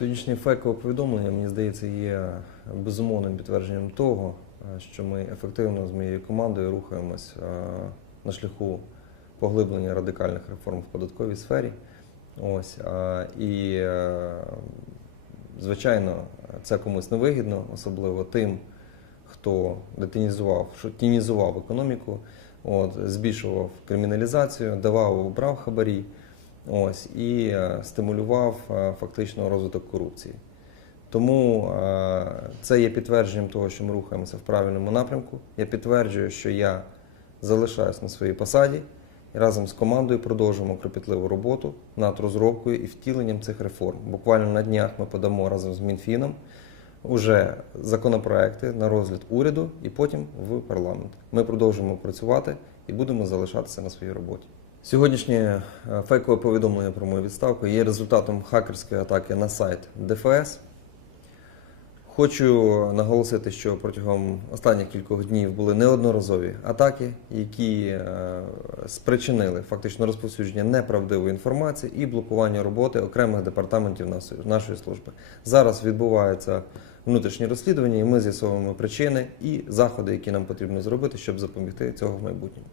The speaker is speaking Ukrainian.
Сьогоднішнє фейкове повідомлення, мені здається, є безумовним підтвердженням того, е, що ми ефективно з моєю командою рухаємось е, на шляху поглиблення радикальних реформ в податковій сфері. Ось, е, і, звичайно, це комусь невигідно, особливо тим, хто детінізував, тінізував економіку, от, збільшував криміналізацію, давав, брав хабарі. Ось і е, стимулював е, фактично розвиток корупції. Тому е, це є підтвердженням того, що ми рухаємося в правильному напрямку. Я підтверджую, що я залишаюсь на своїй посаді і разом з командою продовжуємо кропітливу роботу над розробкою і втіленням цих реформ. Буквально на днях ми подамо разом з Мінфіном уже законопроекти на розгляд уряду і потім в парламент. Ми продовжуємо працювати і будемо залишатися на своїй роботі. Сьогоднішнє е, фейкове повідомлення про мою відставку є результатом хакерської атаки на сайт ДФС. Хочу наголосити, що протягом останніх кількох днів були неодноразові атаки, які е, спричинили фактично розповсюдження неправдивої інформації і блокування роботи окремих департаментів нашої- служби. Зараз відбуваються внутрішні розслідування, і ми з'ясовуємо причини і заходи, які нам потрібно зробити, щоб запобігти цього в майбутньому.